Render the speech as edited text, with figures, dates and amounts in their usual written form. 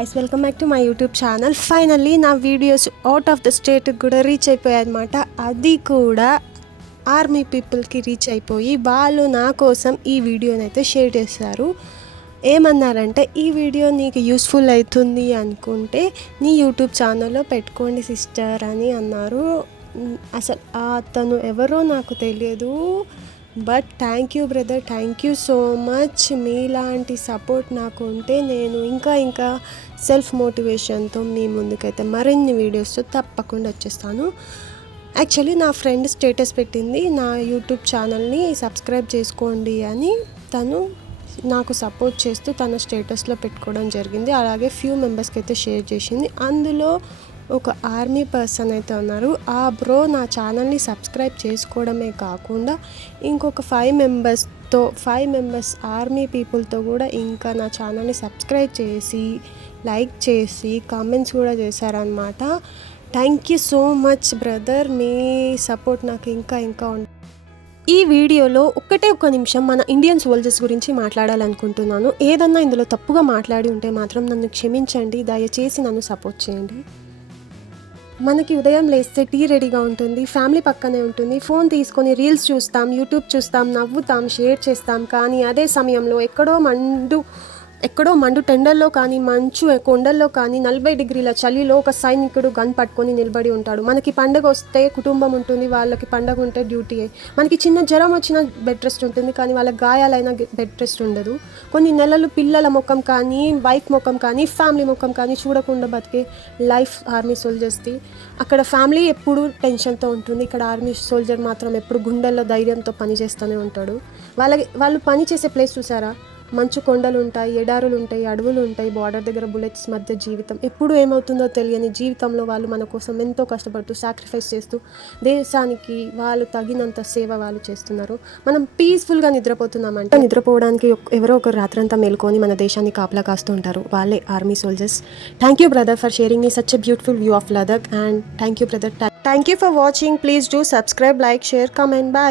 Guys, welcome back to my YouTube channel. Finally నా videos out of the స్టేట్కి కూడా reach అయిపోయాయి అనమాట. అది కూడా ఆర్మీ పీపుల్కి రీచ్ అయిపోయి వాళ్ళు నా కోసం ఈ వీడియోని అయితే షేర్ చేశారు. ఏమన్నారంటే, ఈ వీడియో నీకు యూస్ఫుల్ అవుతుంది అనుకుంటే నీ యూట్యూబ్ ఛానల్లో పెట్టుకోండి సిస్టర్ అని అన్నారు. అసలు అతను ఎవరో నాకు తెలియదు, but thank you brother, thank you so much. మీలాంటి సపోర్ట్ నాకు ఉంటే నేను ఇంకా సెల్ఫ్ మోటివేషన్తో మీ ముందుకైతే మరిన్ని వీడియోస్తో తప్పకుండా వచ్చేస్తాను. యాక్చువల్లీ నా ఫ్రెండ్ స్టేటస్ పెట్టింది, నా యూట్యూబ్ ఛానల్ని సబ్స్క్రైబ్ చేసుకోండి అని. తను నాకు సపోర్ట్ చేస్తూ తన స్టేటస్లో పెట్టుకోవడం జరిగింది. అలాగే ఫ్యూ మెంబర్స్కి అయితే షేర్ చేసింది. అందులో ఒక ఆర్మీ పర్సన్ అయితే ఉన్నారు. ఆ బ్రో నా ఛానల్ని సబ్స్క్రైబ్ చేసుకోవడమే కాకుండా ఇంకొక 5 మెంబర్స్ ఆర్మీ పీపుల్తో కూడా ఇంకా నా ఛానల్ని సబ్స్క్రైబ్ చేసి లైక్ చేసి కామెంట్స్ కూడా చేశారనమాట. Thank you so much brother, me support నాకు ఇంకా ఉంటుంది. ఈ వీడియోలో ఒక్క నిమిషం మన ఇండియన్ సోల్జర్స్ గురించి మాట్లాడాలనుకుంటున్నాను. ఏదన్నా ఇందులో తప్పుగా మాట్లాడి ఉంటే మాత్రం నన్ను క్షమించండి, దయచేసి నన్ను సపోర్ట్ చేయండి. మనకి ఉదయం లేస్తే టీ రెడీగా ఉంటుంది, ఫ్యామిలీ పక్కనే ఉంటుంది, ఫోన్ తీసుకొని రీల్స్ చూస్తాం, యూట్యూబ్ చూస్తాం, నవ్వుతాం, షేర్ చేస్తాం. కానీ అదే సమయంలో ఎక్కడో మండు టెండర్లో కానీ మంచు కొండల్లో కానీ 40 డిగ్రీల చలిలో ఒక సైనికుడు గన్ పట్టుకొని నిలబడి ఉంటాడు. మనకి పండగ వస్తే కుటుంబం ఉంటుంది, వాళ్ళకి పండగ ఉంటే డ్యూటీ. మనకి చిన్న జ్వరం వచ్చిన బెడ్ రెస్ట్ ఉంటుంది, కానీ వాళ్ళకి గాయాలైన బెడ్ రెస్ట్ ఉండదు. కొన్ని నెలలు పిల్లల ముఖం కానీ, వైఫ్ ముఖం కానీ, ఫ్యామిలీ ముఖం కానీ చూడకుండా బతికే లైఫ్ ఆర్మీ సోల్జర్స్ది. అక్కడ ఫ్యామిలీ ఎప్పుడు టెన్షన్తో ఉంటుంది, ఇక్కడ ఆర్మీ సోల్జర్ మాత్రం ఎప్పుడు గుండెల్లో ధైర్యంతో పనిచేస్తూనే ఉంటాడు. వాళ్ళు పని చేసే ప్లేస్ చూసారా, మంచు కొండలు ఉంటాయి, ఎడారులు ఉంటాయి, అడవులు ఉంటాయి, బార్డర్ దగ్గర బుల్లెట్స్ మధ్య జీవితం. ఎప్పుడు ఏమవుతుందో తెలియని జీవితంలో వాళ్ళు మన కోసం ఎంతో కష్టపడుతూ సాక్రిఫైస్ చేస్తూ దేశానికి వాళ్ళు తగినంత సేవ వాళ్ళు చేస్తున్నారు. మనం పీస్ఫుల్గా నిద్రపోతున్నామంటే నిద్రపోవడానికి ఎవరో ఒకరు రాత్రంతా మేల్కొని మన దేశాన్ని కాపలా కాస్తూ ఉంటారు, వాళ్ళే army soldiers. Thank you brother for sharing me such a beautiful view of Ladakh, and thank you brother. Thank you for watching. Please do subscribe, like, share, comment. Bye.